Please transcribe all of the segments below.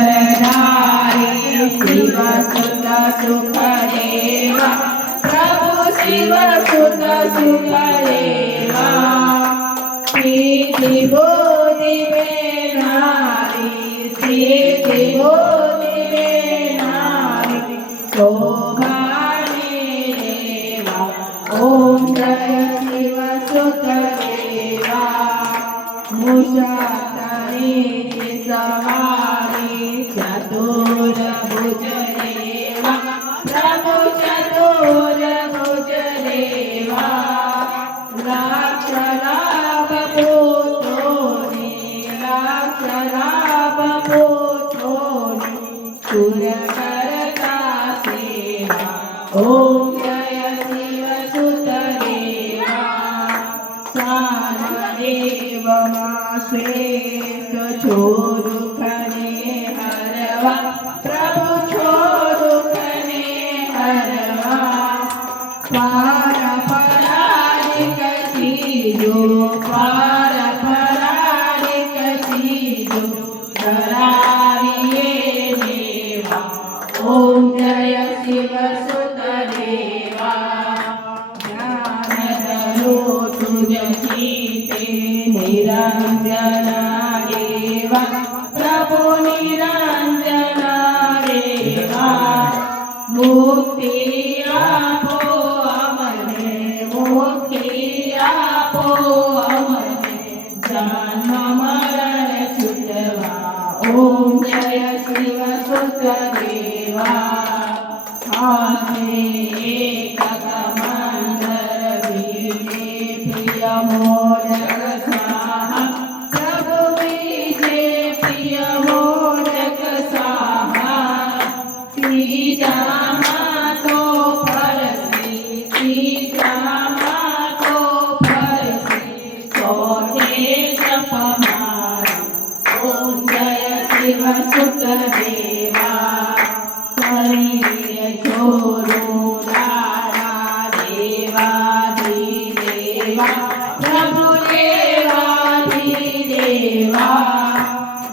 करणारे शिव सुत सुख देवा प्रभु शिव सुत सुख देवा सिद्धि बुद्धि देनारी सिद्धि बुद्धि देनारी शोभाने देवा ओम जय शिव सुत देवा मुषातने सवारी चतुर्भुज देवा प्रभु चतुर्भुज देवा लाक्षलाभ पुत्रोनि सुर करता सेवा ओम जय शिव सुत देवा सानदेव मा श्रेष्ठ छोरुखने हरवा प्रभु छोरुखने हरवा पार परारिक चीजो पार परारिक चीजो धराविये देवा ओम जय शिव सुत देवा ज्ञान धरो तुझ सीते निरंजना देवा प्रभु निरंजना देवा मुक्ति आपो अमने मुक्ति आपो अमने जन्म मरण छुटवा ओम जय शिव सुत देवा आसे एक कमंडल बीजे प्रिय मोदक स्वाहा प्रभु बीजे प्रिय मोदक स्वाहा श्रीजामा तो परसी श्रीजामा तो परसी छोटे जपमारा ओम जय शिव सुत देवा शरीर छोरो लाड़ा देवा देवा प्रभु देवा देवा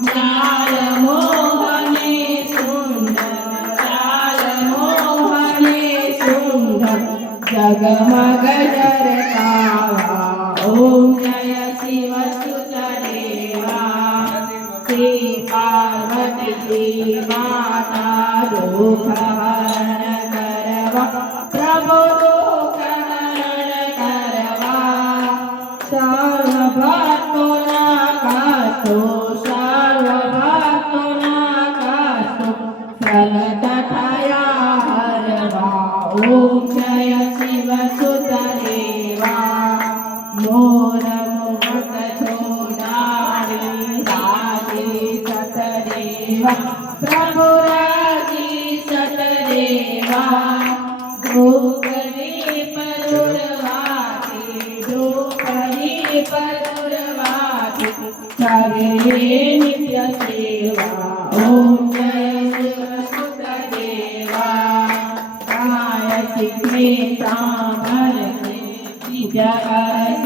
ज्ञान मोहने सुंदर ज्ञान मोहने सुंदर जगमग जरकावा ओम जय शिव सुत देवा श्री पार्वती माता दुख हरण करवा प्रभु दुख हरण करवा सर्व भक्तों ना कातो सर्व भक्तों ना कातो प्रगट थया हरवा ओम जय शिव सुत देवा मोर मुख छोड़ारी राजी सतदेवा प्रभु राजी सतदेवा धूपरी परुरवाती सगे नित्य सेवा ओम जय शिव सुत देवा काय सिद्धे सांभर से जग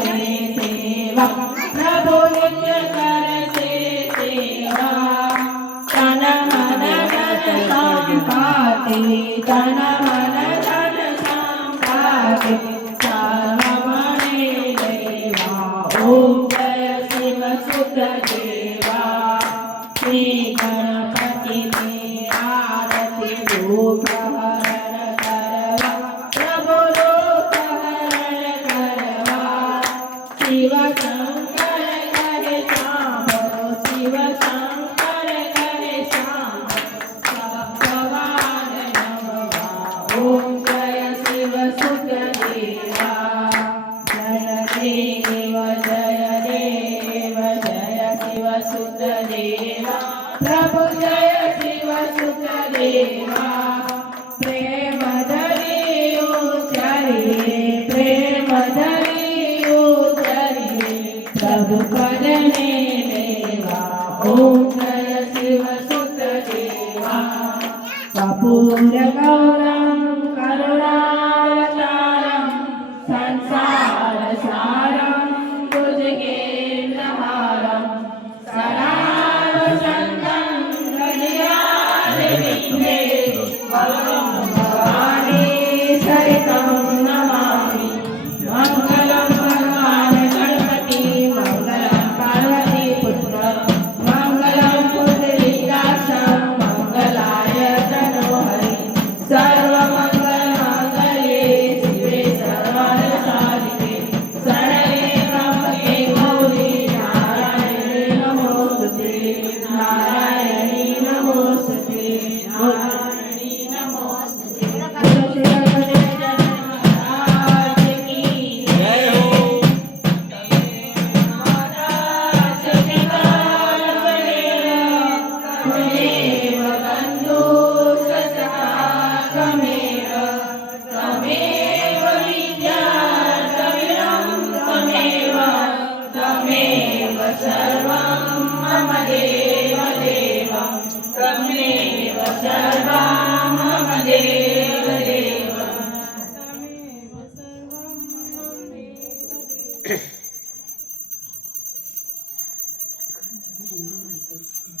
से सेवा प्रभु नित्य कर से सेवा तन मन धन संपाते तन मन धन संपाते सर्वमणे देवा ओम जय शिव सुत देवा श्री गणपति की आरती लोक हरण करवा प्रभु लोक हरण करवा शिव शंकर करे सांभो शिव शंकर करे सांभो भगवान नमः ओम जय शिव सुत देवा जय देव जय शिव सुत देवा प्रभु जय शिव सुत देवा प्रेम धरी उचरिए प्रेम धरी उचरिए प्रभु करने देवा ओम जय शिव सुत देवा कपूर गौरम करुणावतारम संसार सारम भुजगेन्द्रहारम सदा वसंतं हृदया त्वमेव बन्धु सखा त्वमेव त्वमेव विद्यार्थविरं त्वमेव त्वमेव सर्वं मम देव देव त्वमेव सर्वं मम देव देव त्वमेव सर्वं मम देव देव